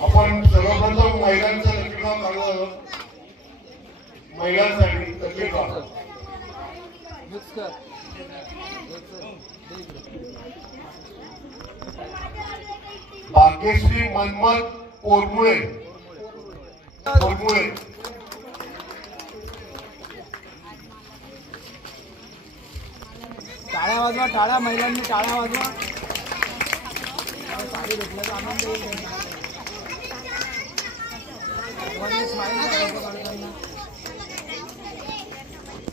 आपण सर्वप्रथम महिलांचं लसीकरण काढलं महिलांसाठी लसीकरण भाग्यश्री मनमत कोरमुळे कोरमुळे टाळ्या वाजवा टाळ्या महिलांनी टाळ्या वाजवा. साडी भेटल्याचा आनंद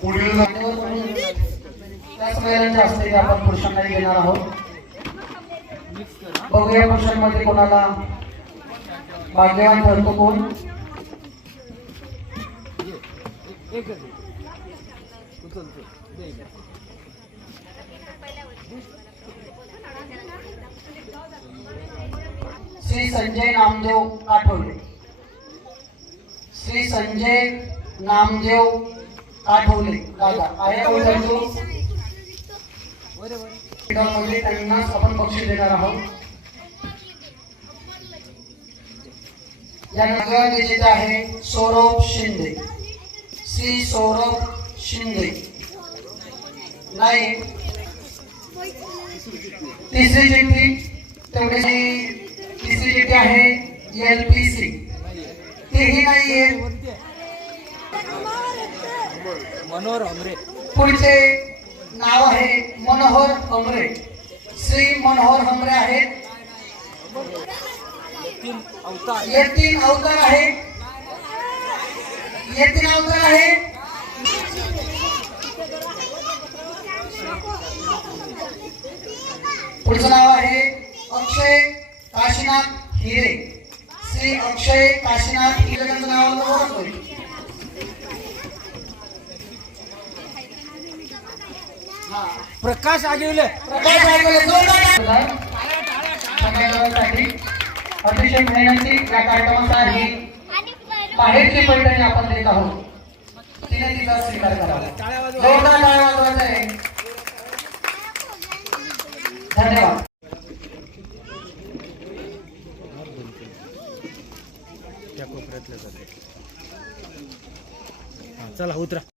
पुढील आपण पुरुषांनाही आहोत. बघूया पुरुषांमध्ये कोणाला भाग्यवान ठरतो कोण. श्री संजय नामदेव आठवले. श्री संजय नामदेव आठवले. दादा आहे त्यांना आपण बक्षीस देणार आहोत. या नगरात आहे सौरभ शिंदे. श्री सौरभ शिंदे. नाही. तिसरी चिठ्ठी तेवढी तिसरी चिठ्ठी आहे एल पी सी. तेही नाहीये. मनोहर हमरे पुढचे नाव आहे मनोहर हमरे श्री मनोहर हमरे आहेत. तीन अवतार. येथील अवतार आहे येथील अवतार आहे पुढचं नाव आहे अक्षय काशीनाथ हिरे. श्री अक्षय काशीनाथ नाव प्रकाश आगिवले. प्रकाश आगवले, जोरदार अतिशय मेहनती या कार्यक्रमासाठी बाहेरची पैठणी आपण देत आहोत. तिने तिचा स्वीकार करावा. जोरदार टाळ्या वाजवायचा आहे. चला उतरा.